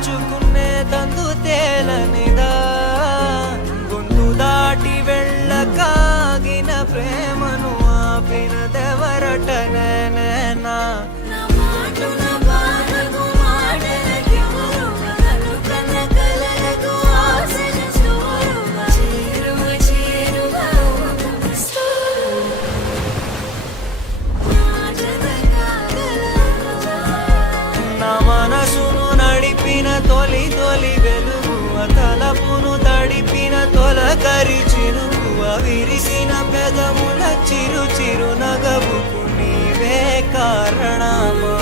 దాచుకునే తందు తేలనిదా గొంతు దాటి వెళ్ళకాగిన ప్రేమను ఆపినదెవరట నేనా మనసును నడిపిన తొలి తొలి వెలుగువ తలపును తడిపిన తొలకరి చిరుకువ విరిసిన పెదముల చిరు చిరు నగవుకు నీవే కారణమా